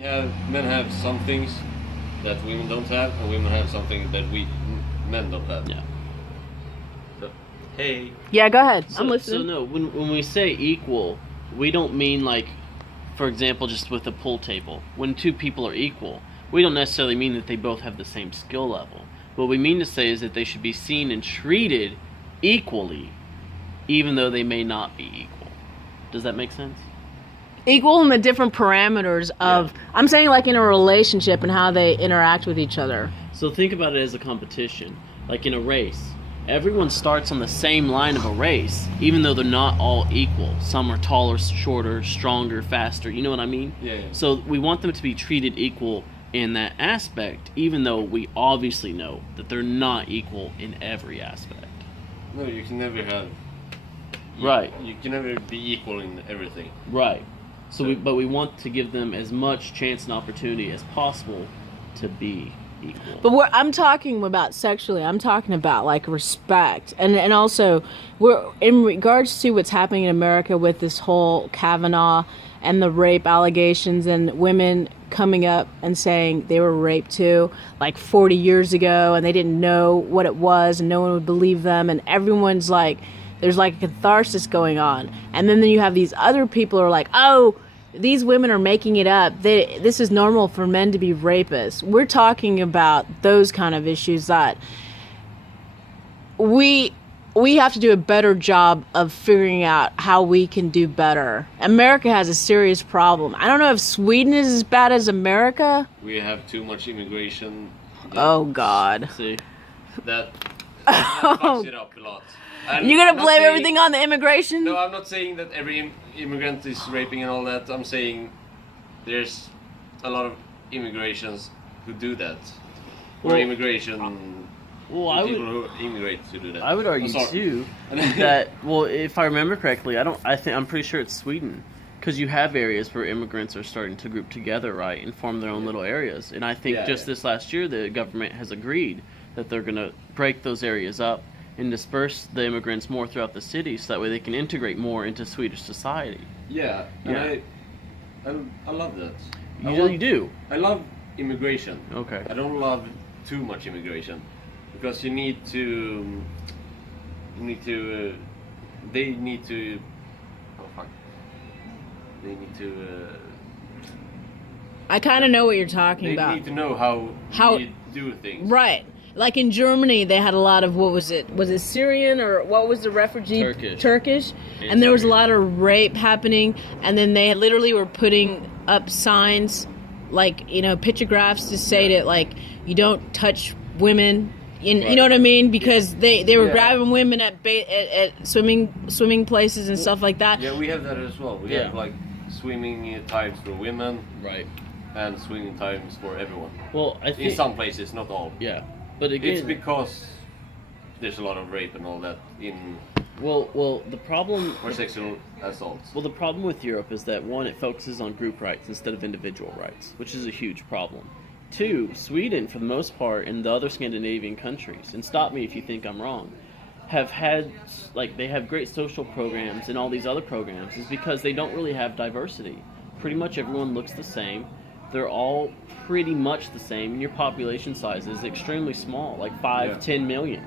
Men have some things that women don't have, and women have something that men don't have. Yeah. So, hey. Yeah, go ahead. So, I'm listening. So no, when we say equal, we don't mean like, for example, just with a pool table. When two people are equal, we don't necessarily mean that they both have the same skill level. What we mean to say is that they should be seen and treated equally, even though they may not be equal. Does that make sense? Equal in the different parameters of, I'm saying like in a relationship and how they interact with each other. So think about it as a competition. Like in a race, everyone starts on the same line of a race, even though they're not all equal. Some are taller, shorter, stronger, faster. You know what I mean? Yeah. So we want them to be treated equal in that aspect, even though we obviously know that they're not equal in every aspect. No, you can never have. Right. You can never be equal in everything. Right. But we want to give them as much chance and opportunity as possible to be equal. But I'm talking about sexually. I'm talking about like respect, and also we're in regards to what's happening in America with this whole Kavanaugh and the rape allegations and women coming up and saying they were raped too, like 40 years ago, and they didn't know what it was, and no one would believe them, and everyone's like. There's like a catharsis going on. And then you have these other people who are like, oh, these women are making it up. This is normal for men to be rapists. We're talking about those kind of issues that we have to do a better job of figuring out how we can do better. America has a serious problem. I don't know if Sweden is as bad as America. We have too much immigration. Oh, God. See? That fucks it up a lot. You're going to blame everything on the immigration? No, I'm not saying that every immigrant is raping and all that. I'm saying there's a lot of immigrations who do that. Or immigration... Well, people who immigrate to do that. I would argue too that, well, if I remember correctly, I'm pretty sure it's Sweden, because you have areas where immigrants are starting to group together, right, and form their own little areas. And I think this last year, the government has agreed that they're going to break those areas up and disperse the immigrants more throughout the city, so that way they can integrate more into Swedish society. Yeah. I love that. You do? I love immigration. Okay. I don't love too much immigration, because they need to. Oh fuck. They need to. I kind of know what you're talking about. They need to know how you do things. Right. Like in Germany, they had a lot of, what was it? Was it Syrian or what was the refugee? Turkish. And there was a lot of rape happening. And then they literally were putting up signs, like, pictographs to say that, like, you don't touch women. You know what I mean? Because they were grabbing women at swimming places and stuff like that. Yeah, we have that as well. We have, like, swimming times for women. Right. And swimming times for everyone. Well, I think... In some places, not all. Yeah. But again, it's because there's a lot of rape and all that in. Well, the problem. Or sexual assaults. Well, the problem with Europe is that, one, it focuses on group rights instead of individual rights, which is a huge problem. Two, Sweden, for the most part, and the other Scandinavian countries, and stop me if you think I'm wrong, have had, like, they have great social programs and all these other programs, is because they don't really have diversity. Pretty much everyone looks the same. They're all pretty much the same, and your population size is extremely small, like 10 million.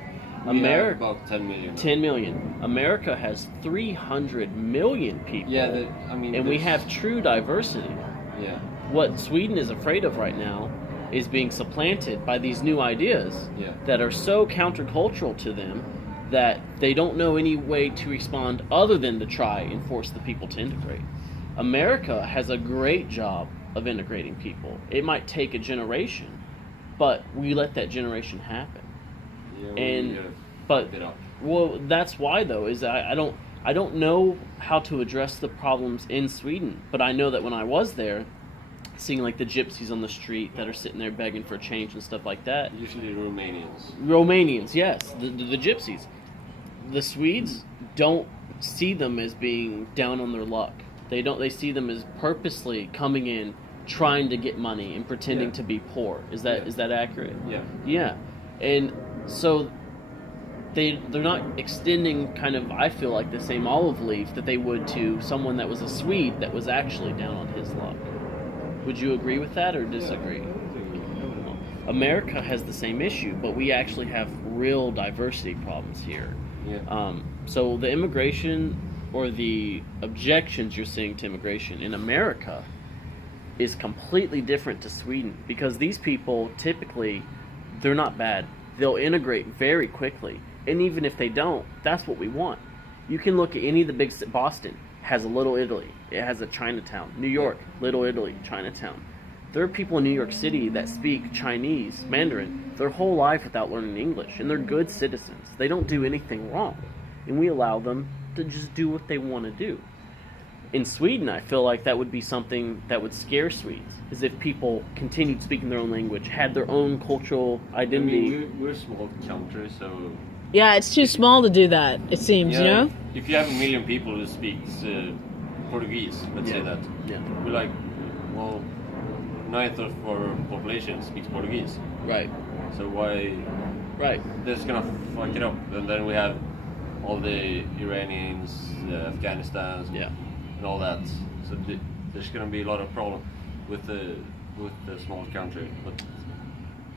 America, about 10 million. 10 million. America has 300 million people. Yeah, and we have true diversity. Yeah. What Sweden is afraid of right now is being supplanted by these new ideas that are so countercultural to them that they don't know any way to respond other than to try and force the people to integrate. America has a great job of integrating people. It might take a generation, but we let that generation happen. Well, that's why though, is I don't know how to address the problems in Sweden, but I know that when I was there, seeing like the gypsies on the street that are sitting there begging for change and stuff like that. Usually Romanians. Romanians, yes, the gypsies. The Swedes don't see them as being down on their luck. They see them as purposely coming in, trying to get money and pretending to be poor. Is that accurate? Yeah. Yeah. And so they're not extending kind of, I feel like, the same olive leaf that they would to someone that was a Swede that was actually down on his luck. Would you agree with that or disagree? America has the same issue, but we actually have real diversity problems here. Yeah. So the immigration or the objections you're seeing to immigration in America is completely different to Sweden, because these people typically, they're not bad. They'll integrate very quickly, and even if they don't, that's what we want. You can look at any of the big Boston has a Little Italy. It has a Chinatown. New York, Little Italy, Chinatown. There are people in New York City that speak Chinese, Mandarin, their whole life without learning English, and they're good citizens. They don't do anything wrong, and we allow them to just do what they want to do. In Sweden, I feel like that would be something that would scare Swedes, is if people continued speaking their own language, had their own cultural identity. I mean, we're a small country, so... Yeah, it's too small to do that, it seems, you know? If you have 1 million people who speaks Portuguese, let's say that, we're like, well, 9th of our population speaks Portuguese. Right. So why... Right. That's gonna fuck it up. And then we have all the Iranians, the Afghanistan, and all that. So there's gonna be a lot of problem with the small country. But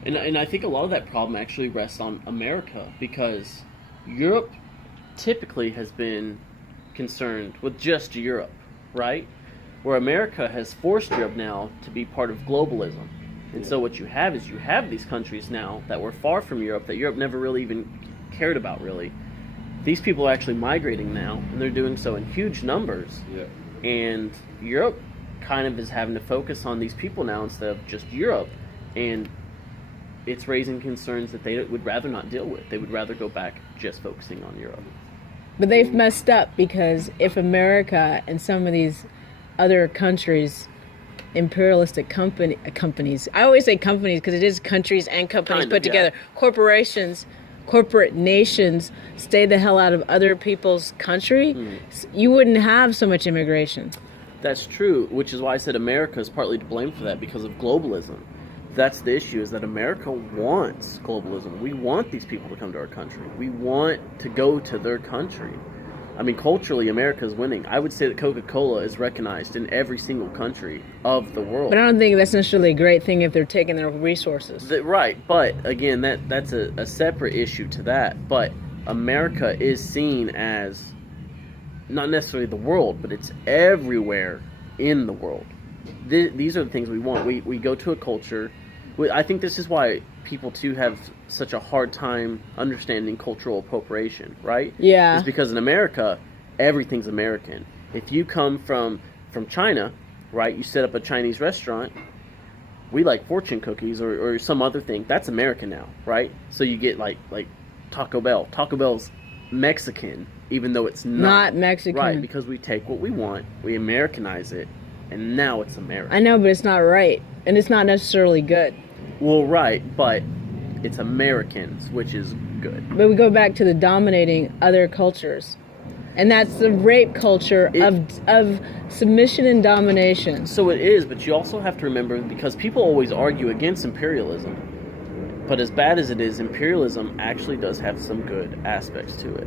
and I think a lot of that problem actually rests on America, because Europe typically has been concerned with just Europe, right? Where America has forced Europe now to be part of globalism. And so what you have is you have these countries now that were far from Europe, that Europe never really even cared about, really. These people are actually migrating now, and they're doing so in huge numbers. Yeah. And Europe kind of is having to focus on these people now instead of just Europe. And it's raising concerns that they would rather not deal with. They would rather go back just focusing on Europe. But they've messed up, because if America and some of these other countries, imperialistic companies, I always say companies because it is countries and companies put together, corporations, corporate nations, stay the hell out of other people's country, you wouldn't have so much immigration. That's true, which is why I said America is partly to blame for that, because of globalism. That's the issue, is that America wants globalism. We want these people to come to our country. We want to go to their country. I mean, culturally, America is winning. I would say that Coca-Cola is recognized in every single country of the world. But I don't think that's necessarily a great thing if they're taking their resources. Right, but again, that's a separate issue to that. But America is seen as not necessarily the world, but it's everywhere in the world. These are the things we want. We go to a culture. I think this is why people too have such a hard time understanding cultural appropriation, right? Yeah. It's because in America, everything's American. If you come from China, right, you set up a Chinese restaurant, we like fortune cookies or some other thing, that's American now, right? So you get like Taco Bell. Taco Bell's Mexican, even though it's not Mexican. Right, because we take what we want, we Americanize it, and now it's American. I know, but it's not right. And it's not necessarily good. Well, right, but it's Americans, which is good. But we go back to the dominating other cultures. And that's the rape culture of submission and domination. So it is, but you also have to remember, because people always argue against imperialism, but as bad as it is, imperialism actually does have some good aspects to it.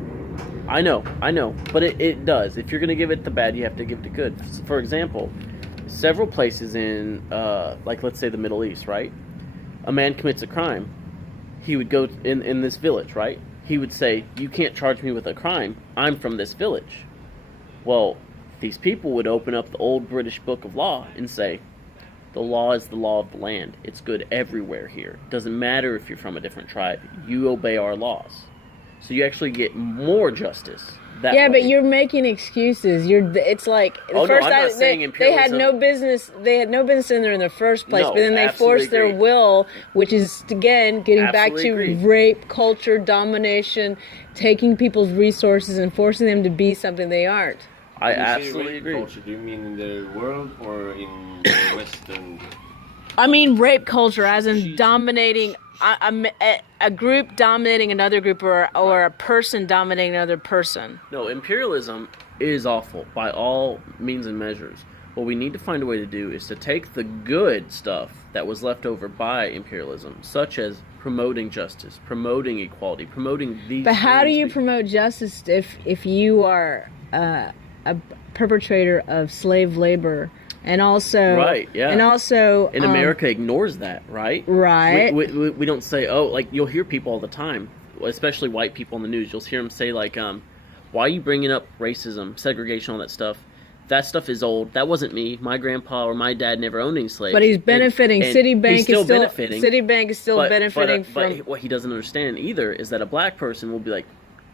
I know, but it does. If you're going to give it the bad, you have to give it the good. For example, several places in, like let's say the Middle East, right? A man commits a crime. He would go in this village, right? He would say, you can't charge me with a crime. I'm from this village. Well, these people would open up the old British Book of Law and say, the law is the law of the land. It's good everywhere here. It doesn't matter if you're from a different tribe. You obey our laws. So you actually get more justice that way. But you're making excuses. It's like I'm not saying they had no business. They had no business in there in the first place. No, but then they forced their will, which is again getting back to rape culture, domination, taking people's resources and forcing them to be something they aren't. I absolutely agree. Culture, do you mean in the world or in the Western? I mean rape culture, as in dominating a group dominating another group, or a person dominating another person. No, imperialism is awful by all means and measures. What we need to find a way to do is to take the good stuff that was left over by imperialism, such as promoting justice, promoting equality, promoting these. But how do you promote justice if you are a perpetrator of slave labor And also, right, yeah. And also, and America ignores that, right? Right. We don't say, oh, like you'll hear people all the time, especially white people in the news. You'll hear them say like, why are you bringing up racism, segregation, all that stuff? That stuff is old. That wasn't me. My grandpa or my dad never owned any slaves. But he's benefiting. And Citibank is still is still benefiting. Citibank is still benefiting from. But what he doesn't understand either is that a black person will be like,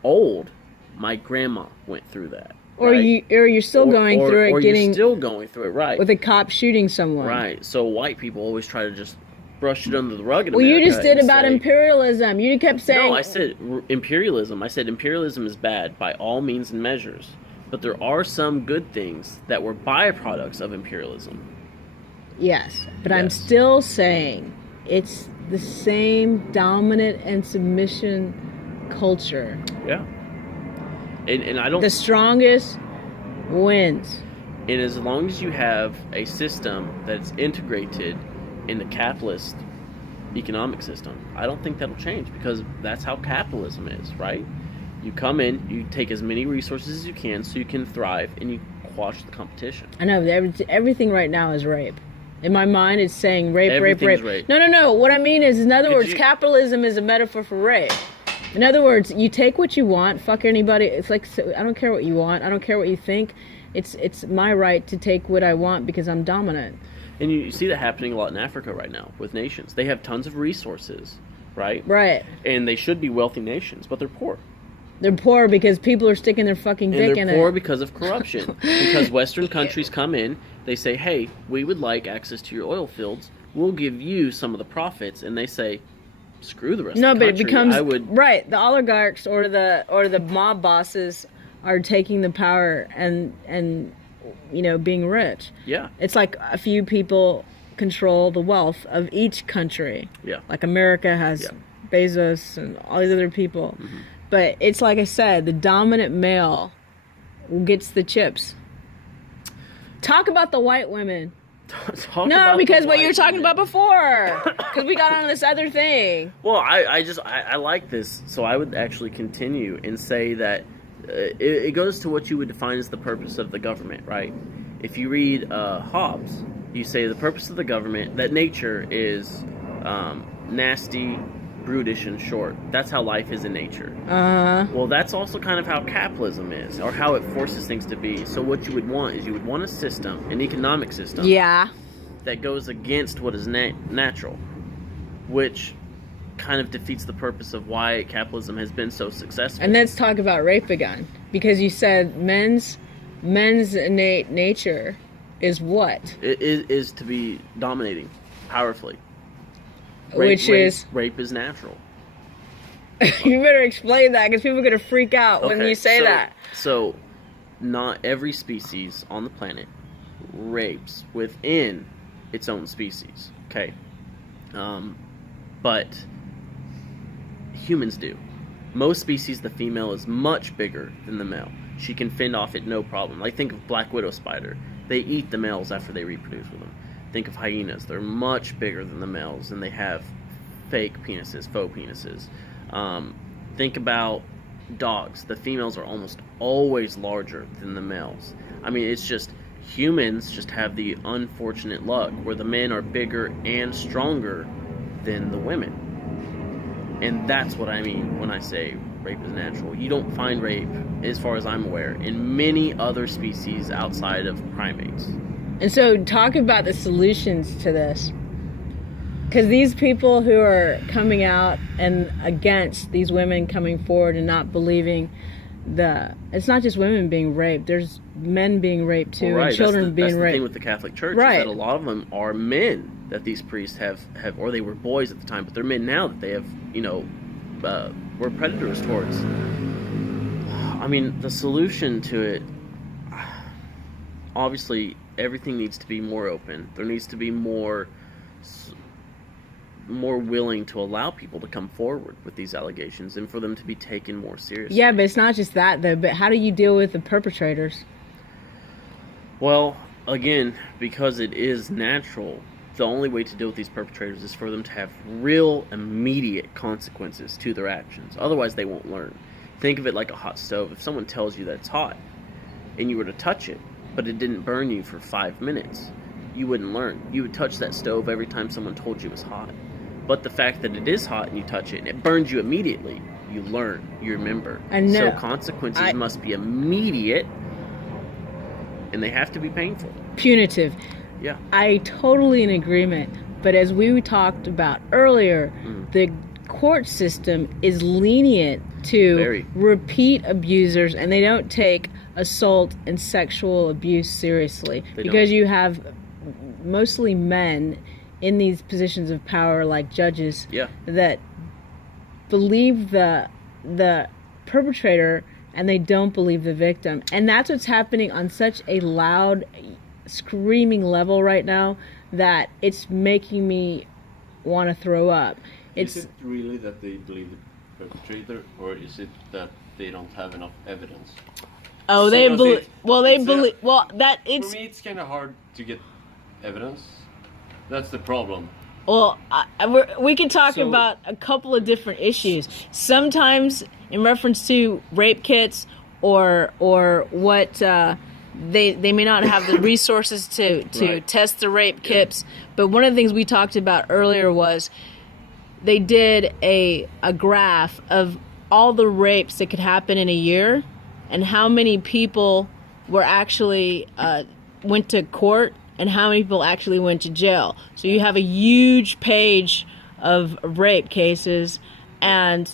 old. My grandma went through that. Or right? you're still going through it. Or you're still going through it, right? With a cop shooting someone, right? So white people always try to just brush it under the rug. In well, America you just did about say, imperialism. You kept saying. No, I said imperialism. I said imperialism is bad by all means and measures. But there are some good things that were byproducts of imperialism. Yes, but I'm still saying it's the same dominant and submission culture. Yeah. And I don't... The strongest wins. And as long as you have a system that's integrated in the capitalist economic system, I don't think that'll change, because that's how capitalism is, right? You come in, you take as many resources as you can so you can thrive, and you quash the competition. I know, everything right now is rape. In my mind, it's saying rape. Rape. No. What I mean is, in other words, capitalism is a metaphor for rape. In other words, you take what you want, fuck anybody. It's like, I don't care what you want. I don't care what you think. It's my right to take what I want because I'm dominant. And you see that happening a lot in Africa right now with nations. They have tons of resources, right? Right. And they should be wealthy nations, but they're poor. They're poor because people are sticking their fucking dick in it. And they're poor because of corruption. Because Western countries come in, they say, hey, we would like access to your oil fields. We'll give you some of the profits. And they say, screw the rest of the country. No, but it becomes... Right. The oligarchs or the mob bosses are taking the power and being rich. Yeah. It's like a few people control the wealth of each country. Yeah. Like America has Bezos and all these other people. Mm-hmm. But it's like I said, the dominant male gets the chips. Talk about the white women. Because what you were talking about before. Because we got on this other thing. Well, I like this. So I would actually continue and say that it goes to what you would define as the purpose of the government, right? If you read Hobbes, you say the purpose of the government, that nature is nasty, brutish, and short. That's how life is in nature. Well, that's also kind of how capitalism is, or how it forces things to be. So what you would want is you would want a system, an economic system, that goes against what is natural, which kind of defeats the purpose of why capitalism has been so successful. And let's talk about rape again, because you said men's innate nature is what? It is to be dominating powerfully. Rape is natural. You better explain that, because people are going to freak out when you say that. So, not every species on the planet rapes within its own species. Okay, but humans do. Most species, the female is much bigger than the male. She can fend off it no problem. Like, think of black widow spider. They eat the males after they reproduce with them. Think of hyenas. They're much bigger than the males, and they have fake penises, faux penises. Think about dogs. The females are almost always larger than the males. I mean, it's just humans just have the unfortunate luck where the men are bigger and stronger than the women. And that's what I mean when I say rape is natural. You don't find rape, as far as I'm aware, in many other species outside of primates. And so talk about the solutions to this. Because these people who are coming out and against these women coming forward and not believing it's not just women being raped, there's men being raped too, and children being raped. That's the thing with the Catholic Church, is that a lot of them are men that these priests have, or they were boys at the time, but they're men now that they have, were predators towards. I mean, the solution to it, obviously, everything needs to be more open. There needs to be more willing to allow people to come forward with these allegations and for them to be taken more seriously. Yeah, but it's not just that, though. But how do you deal with the perpetrators? Well, again, because it is natural, the only way to deal with these perpetrators is for them to have real, immediate consequences to their actions. Otherwise, they won't learn. Think of it like a hot stove. If someone tells you that it's hot and you were to touch it, but it didn't burn you for 5 minutes, you wouldn't learn. You would touch that stove every time someone told you it was hot. But the fact that it is hot and you touch it and it burns you immediately, you learn, you remember. So consequences must be immediate, and they have to be painful. Punitive. Yeah. I totally in agreement. But as we talked about earlier, the court system is lenient to repeat abusers, and they don't take assault and sexual abuse seriously because you have mostly men in these positions of power, like judges, that believe the perpetrator and they don't believe the victim. And that's what's happening on such a loud, screaming level right now that it's making me want to throw up. Is it really that they believe the perpetrator, or is it that they don't have enough evidence? Oh, they believe. Well, they believe. Well, that it's. For me, it's kind of hard to get evidence. That's the problem. Well, we can talk about a couple of different issues. Sometimes, in reference to rape kits, or what they may not have the resources to test the rape kits. But one of the things we talked about earlier was they did a graph of all the rapes that could happen in a year, and how many people were actually went to court, and how many people actually went to jail. So you have a huge page of rape cases, and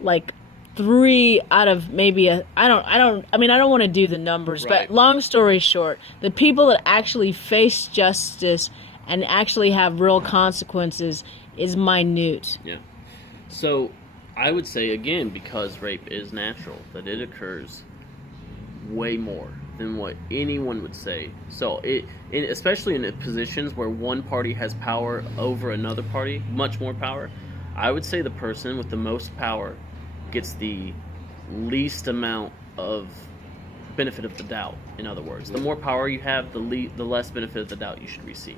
like 3 out of maybe I don't want to do the numbers, but long story short, the people that actually face justice and actually have real consequences is minute. Yeah. So I would say, again, because rape is natural, that it occurs way more than what anyone would say. So especially in positions where one party has power over another party, much more power, I would say the person with the most power gets the least amount of benefit of the doubt. In other words, the more power you have, the less benefit of the doubt you should receive.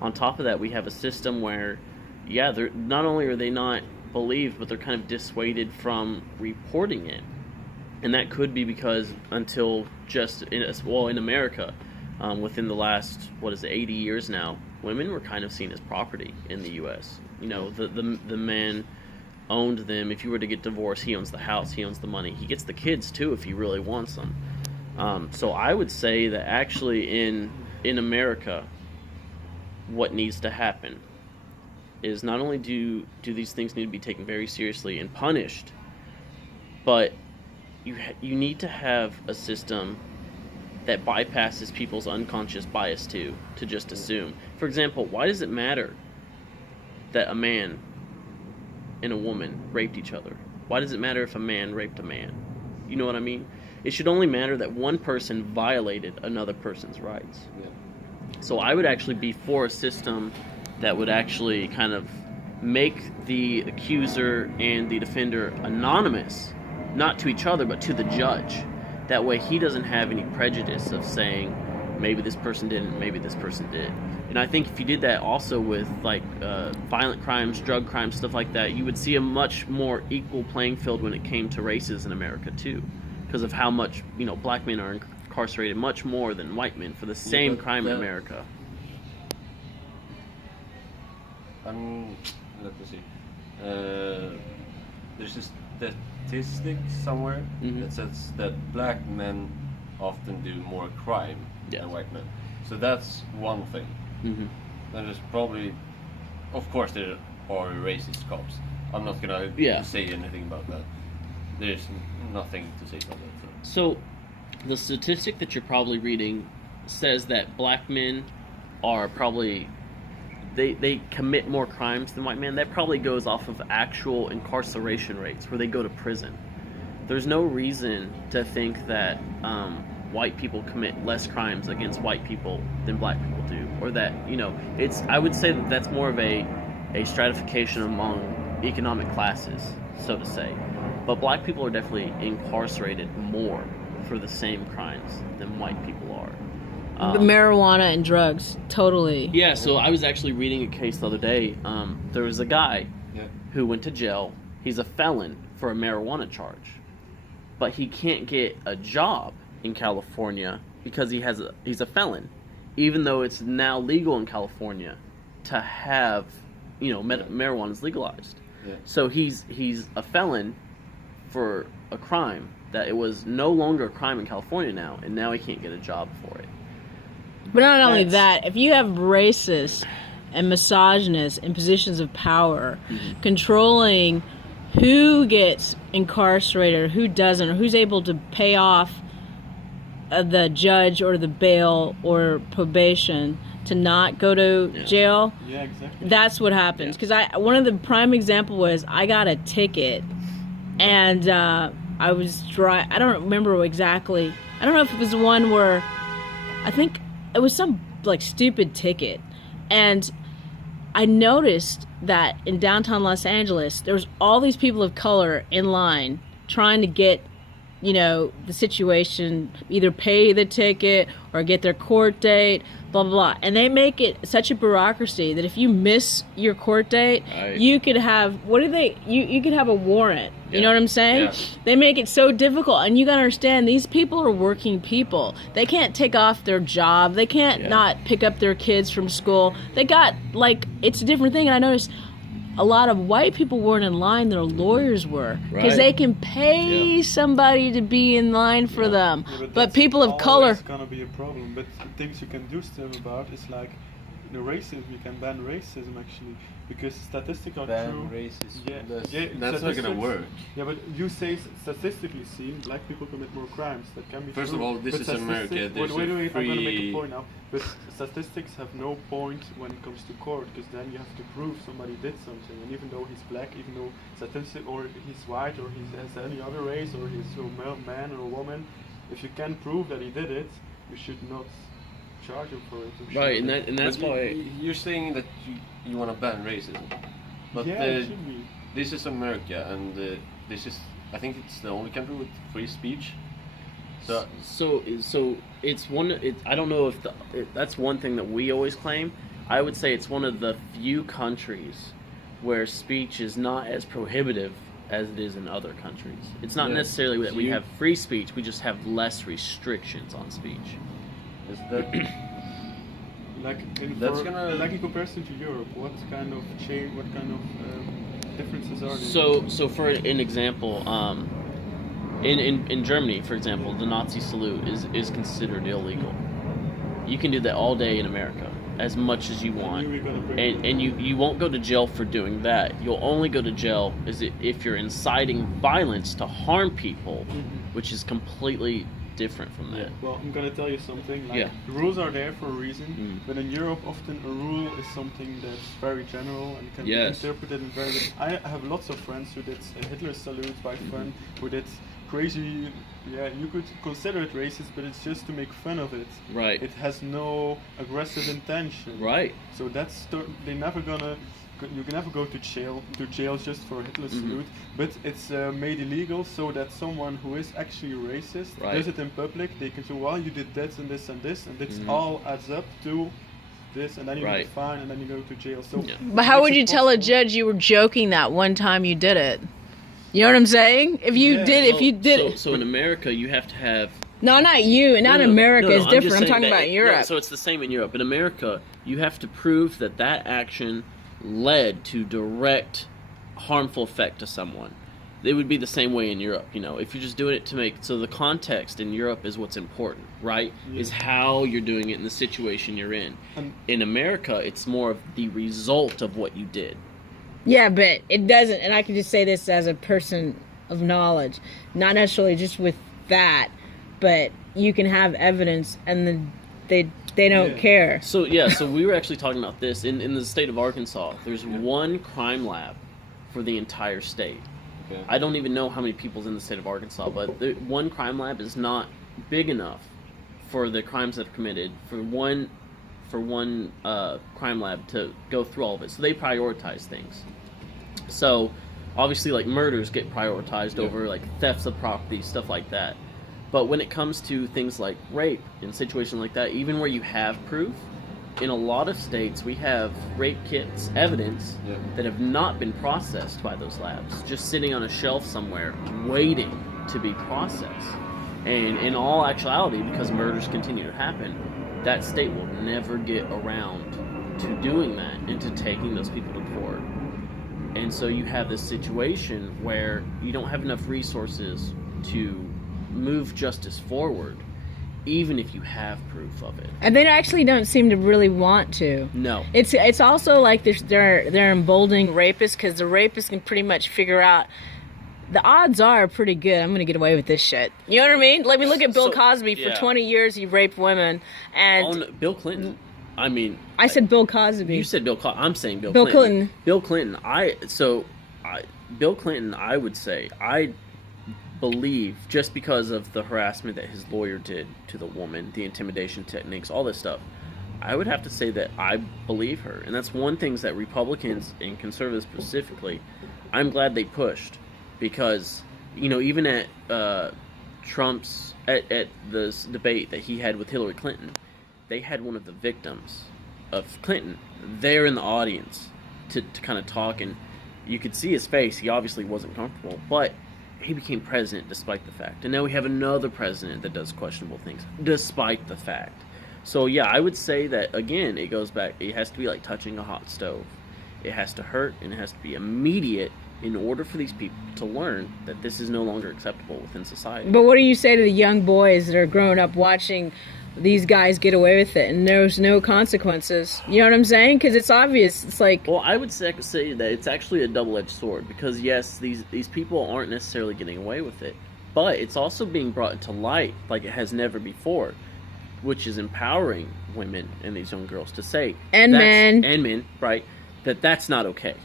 On top of that, we have a system where, they're not only are they not believed, but they're kind of dissuaded from reporting it. And that could be because until in America, within the last, 80 years now, women were kind of seen as property in the U.S. You know, the man owned them. If you were to get divorced, he owns the house, he owns the money. He gets the kids, too, if he really wants them. So I would say that actually in America, what needs to happen is not only do these things need to be taken very seriously and punished, but you need to have a system that bypasses people's unconscious bias to just assume. For example, why does it matter that a man and a woman raped each other? Why does it matter if a man raped a man? You know what I mean? It should only matter that one person violated another person's rights. Yeah. So I would actually be for a system that would actually kind of make the accuser and the defender anonymous, not to each other, but to the judge. That way he doesn't have any prejudice of saying, maybe this person didn't, maybe this person did. And I think if you did that also with violent crimes, drug crimes, stuff like that, you would see a much more equal playing field when it came to races in America too, because of how much black men are incarcerated much more than white men for the same crime in America. Let me see. There's this statistic somewhere that says that black men often do more crime than white men. So that's one thing. Then there's probably, of course, there are racist cops. I'm not gonna say anything about that. There's nothing to say about that. So the statistic that you're probably reading says that black men are probably they commit more crimes than white men. That probably goes off of actual incarceration rates where they go to prison. There's no reason to think that white people commit less crimes against white people than black people do, or that I would say that that's more of a stratification among economic classes, so to say. But black people are definitely incarcerated more for the same crimes than white people are. The marijuana and drugs, totally. Yeah, so I was actually reading a case the other day. There was a guy who went to jail. He's a felon for a marijuana charge. But he can't get a job in California because he's a felon. even though it's now legal in California to have, marijuana is legalized. Yeah. So he's a felon for a crime that it was no longer a crime in California now, and now he can't get a job for it. But not only that, if you have racists and misogynists in positions of power controlling who gets incarcerated or who doesn't, or who's able to pay off the judge or the bail or probation to not go to jail. Yeah, exactly. That's what happens. Because one of the prime example was I got a ticket, and I was I don't remember exactly. I don't know if it was the one where I think it was some like stupid ticket, and I noticed that in downtown Los Angeles there was all these people of color in line trying to get, the situation, either pay the ticket or get their court date, blah, blah, blah. And they make it such a bureaucracy that if you miss your court date, you could have, you could have a warrant. You know what I'm saying? Yeah. They make it so difficult. And you got to understand, these people are working people. They can't take off their job. They can't not pick up their kids from school. They got, it's a different thing. And I noticed a lot of white people weren't in line, their lawyers were, because they can pay somebody to be in line for them. Yeah, but people of color, it's gonna be a problem. But the things you can do stuff about is like the racism. You can ban racism actually, because statistics are true. Racism. That's not gonna work. Yeah, but you say statistically seen, black people commit more crimes. That can be First true. of all, this But is America. Wait, I'm gonna make a point now. But statistics have no point when it comes to court, because then you have to prove somebody did something. And even though he's black, even though or he's white, or he has any other race, or he's a man or a woman, if you can prove that he did it, you should not charge him for it. Right, and that's why you're saying that you want to ban racism, but it should be. this is America, and this is, I think it's the only country with free speech. So it's one. I don't know if that's one thing that we always claim. I would say it's one of the few countries where speech is not as prohibitive as it is in other countries. It's not necessarily that we have free speech. We just have less restrictions on speech. Is that in comparison to Europe, what kind of change? What kind of differences are there? So for an example, in Germany, for example, the Nazi salute is considered illegal. You can do that all day in America, as much as you want, and you won't go to jail for doing that. You'll only go to jail if you're inciting violence to harm people, which is completely different from that. Well, I'm gonna tell you something. The rules are there for a reason, but in Europe, often a rule is something that's very general and can be interpreted in very. I have lots of friends who did a Hitler salute by fun, who did crazy. Yeah, you could consider it racist, but it's just to make fun of it. Right. It has no aggressive intention. Right. So they're never gonna. You can never go to jail just for a Hitler salute, but it's made illegal so that someone who is actually racist does it in public. They can say, well, you did this and this and this, and this all adds up to this, and then you get a fine, and then you go to jail. So, but how would you tell a judge you were joking that one time you did it? You know what I'm saying? If you did it. So in America, you have to have. No, not you. Not America. It's different. I'm talking about Europe. No, so it's the same in Europe. In America, you have to prove that action led to direct harmful effect to someone. It would be the same way in Europe. If you're just doing it to make, so the context in Europe is what's important, right? Is how you're doing it in the situation you're in. In America, it's more of the result of what you did. Yeah, but it doesn't, and I can just say this as a person of knowledge, not necessarily just with that, but you can have evidence and then they don't care. So we were actually talking about this in the state of Arkansas. There's one crime lab for the entire state. Okay. I don't even know how many people's in the state of Arkansas, but the one crime lab is not big enough for the crimes that are committed for one crime lab to go through all of it. So they prioritize things. So obviously, like, murders get prioritized over like thefts of property, stuff like that. But when it comes to things like rape and situations like that, even where you have proof, in a lot of states we have rape kits, evidence that have not been processed by those labs, just sitting on a shelf somewhere waiting to be processed. And in all actuality, because murders continue to happen, that state will never get around to doing that and to taking those people to court. And so you have this situation where you don't have enough resources to move justice forward, even if you have proof of it. And they actually don't seem to really want to. No. It's also like they're emboldening rapists, because the rapists can pretty much figure out the odds are pretty good I'm going to get away with this shit. You know what I mean? Let me look at Bill Cosby. For 20 years he raped women. And Bill Clinton. I mean, I said Bill Cosby. You said Bill Cosby. I'm saying Bill Clinton. Clinton. Bill Clinton. Bill Clinton, I would say, I believe, just because of the harassment that his lawyer did to the woman, the intimidation techniques, all this stuff, I would have to say that I believe her. And that's one thing that Republicans and conservatives specifically, I'm glad they pushed. Because, even at Trump's, at this debate that he had with Hillary Clinton, they had one of the victims of Clinton there in the audience to kind of talk, and you could see his face. He obviously wasn't comfortable, but he became president despite the fact. And now we have another president that does questionable things despite the fact. So yeah, I would say that, again, it goes back, it has to be like touching a hot stove. It has to hurt, and it has to be immediate in order for these people to learn that this is no longer acceptable within society. But what do you say to the young boys that are growing up watching these guys get away with it and there's no consequences? You know what I'm saying? Because it's obvious. It's like... Well, I would say that it's actually a double-edged sword, because yes, these people aren't necessarily getting away with it, but it's also being brought into light like it has never before, which is empowering women and these young girls to say... And men, right? That's not okay.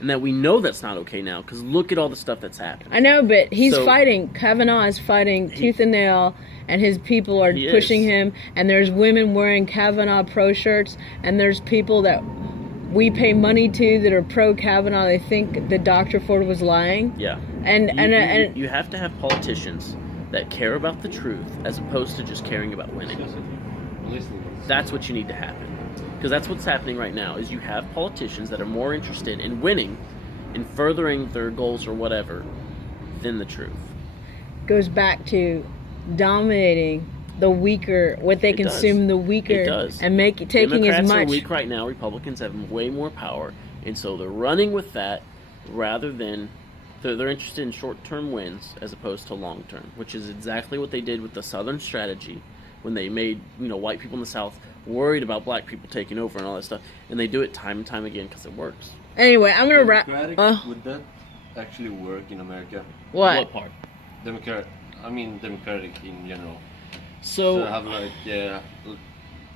And that we know that's not okay now, because look at all the stuff that's happened. I know, but he's fighting. Kavanaugh is fighting tooth and nail, and his people are pushing him. And there's women wearing Kavanaugh pro shirts, and there's people that we pay money to that are pro Kavanaugh. They think that Dr. Ford was lying. Yeah. And you have to have politicians that care about the truth as opposed to just caring about winning. That's what you need to happen. Because that's what's happening right now, is you have politicians that are more interested in winning and furthering their goals or whatever than the truth. Goes back to dominating the weaker, what they consume, the weaker. It does. And taking Democrats as much. Are weak right now. Republicans have way more power. And so they're running with that rather than... They're interested in short-term wins as opposed to long-term, which is exactly what they did with the Southern strategy when they made, white people in the South worried about black people taking over and all that stuff, and they do it time and time again because it works. Anyway, I'm gonna wrap. Would that actually work in America? What part? Democratic in general. So have like a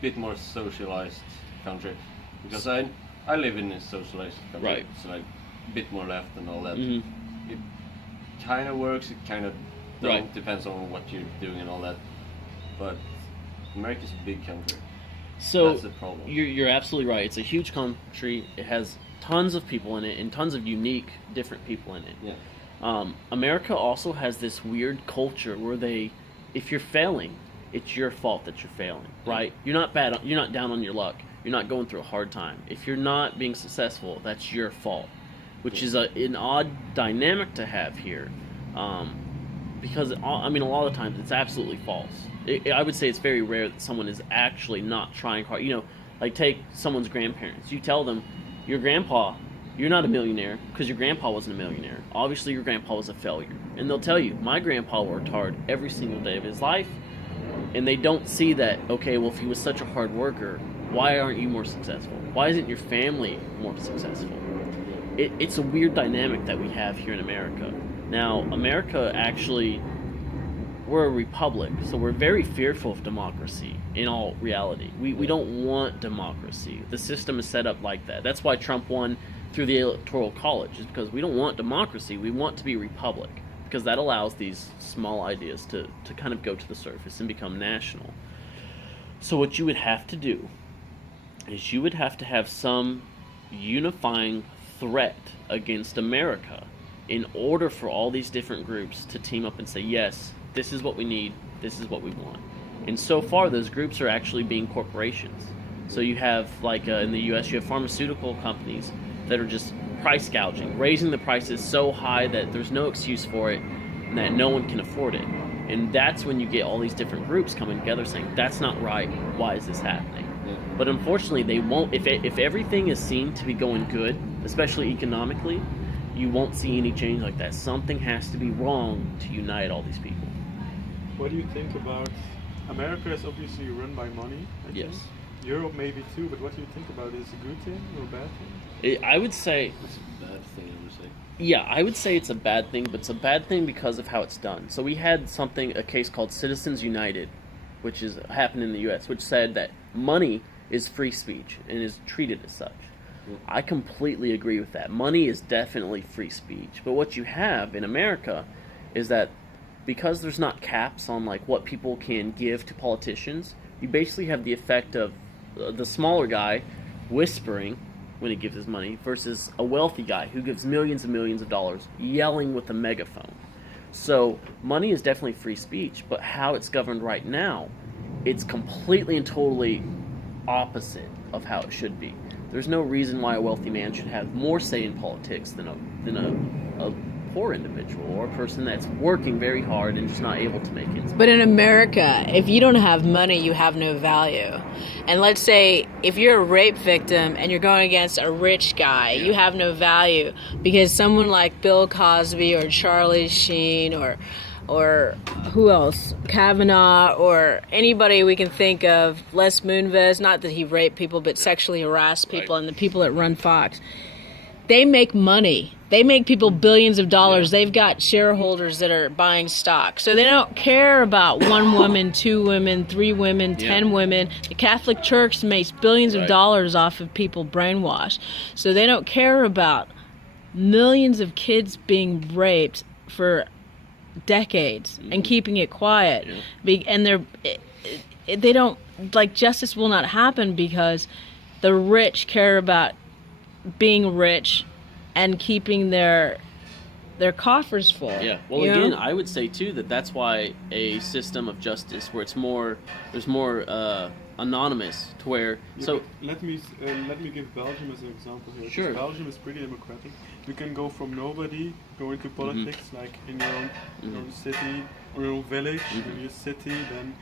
bit more socialized country, because I live in a socialized country. Right. It's like a bit more left and all that. Mm-hmm. It kind of works. It kind of don't. Right. Depends on what you're doing and all that. But America's a big country. So that's the problem. You're absolutely right. It's a huge country. It has tons of people in it and tons of unique, different people in it. Yeah. America also has this weird culture where if you're failing, it's your fault that you're failing, right? You're not bad. You're not down on your luck. You're not going through a hard time. If you're not being successful, that's your fault, which is an odd dynamic to have here, because a lot of times it's absolutely false. I would say it's very rare that someone is actually not trying hard. Like take someone's grandparents. You tell them, your grandpa, you're not a millionaire because your grandpa wasn't a millionaire. Obviously, your grandpa was a failure. And they'll tell you, my grandpa worked hard every single day of his life. And they don't see that, okay, well, if he was such a hard worker, why aren't you more successful? Why isn't your family more successful? It's a weird dynamic that we have here in America. Now, America actually... We're a republic, so we're very fearful of democracy in all reality. We don't want democracy. The system is set up like that. That's why Trump won through the Electoral College, is because we don't want democracy. We want to be a republic, because that allows these small ideas to kind of go to the surface and become national. So what you would have to do is you would have to have some unifying threat against America in order for all these different groups to team up and say, yes, this is what we need, this is what we want. And so far, those groups are actually being corporations. So you have, like in the U.S., you have pharmaceutical companies that are just price gouging, raising the prices so high that there's no excuse for it and that no one can afford it. And that's when you get all these different groups coming together saying, that's not right, why is this happening? Yeah. But unfortunately, they won't. If everything is seen to be going good, especially economically, you won't see any change like that. Something has to be wrong to unite all these people. What do you think about America? Is obviously run by money. I Yes. think. Europe maybe too. But what do you think about it? Is it a good thing or a bad thing? I would say, It's a bad thing, I would say. yeah, I would say it's a bad thing, but it's a bad thing because of how it's done. So we had a case called Citizens United, which is happened in the U.S., which said that money is free speech and is treated as such. I completely agree with that. Money is definitely free speech. But what you have in America is that because there's not caps on like what people can give to politicians, you basically have the effect of the smaller guy whispering when he gives his money versus a wealthy guy who gives millions and millions of dollars yelling with a megaphone. So money is definitely free speech, but how it's governed right now, it's completely and totally opposite of how it should be. There's no reason why a wealthy man should have more say in politics than a poor individual or a person that's working very hard and just not able to make ends meet. But in America, if you don't have money, you have no value. And let's say if you're a rape victim and you're going against a rich guy, you have no value because someone like Bill Cosby or Charlie Sheen or who else? Kavanaugh or anybody we can think of, Les Moonves, not that he raped people, but sexually harassed people, and the people that run Fox. They make money. They make people billions of dollars. Yeah. They've got shareholders that are buying stock. So they don't care about one woman, two women, three women, 10 women. The Catholic Church makes billions of dollars off of people brainwashed. So they don't care about millions of kids being raped for decades and keeping it quiet. And they don't, like, justice will not happen because the rich care about being rich and keeping their coffers full. Yeah. Well, again, I would say too that that's why a system of justice where there's more anonymous to where. Yeah, so let me give Belgium as an example here. Sure. Belgium is pretty democratic. You can go from nobody going to politics, like in your own city or your own village, in your city, then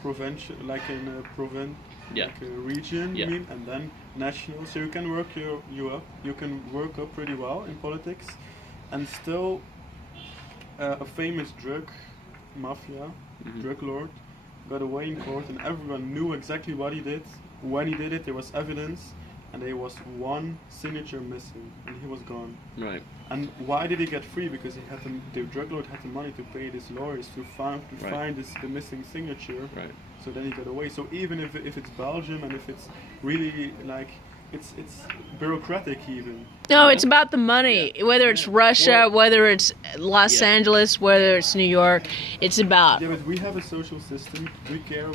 provincial, like in a province. Like a region, you mean, and then national. So you can work you up. You can work up pretty well in politics, and still a famous drug mafia, drug lord, got away in court, and everyone knew exactly what he did, when he did it. There was evidence, and there was one signature missing, and he was gone. Right. And why did he get free? Because the drug lord had the money to pay his lawyers to find the missing signature. Right. So then he got away. So even if it's Belgium and if it's really like it's bureaucratic even. No, it's about the money. Whether it's Russia, whether it's Los Angeles, whether it's New York, it's about. Yeah, but we have a social system. We care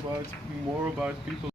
more about people.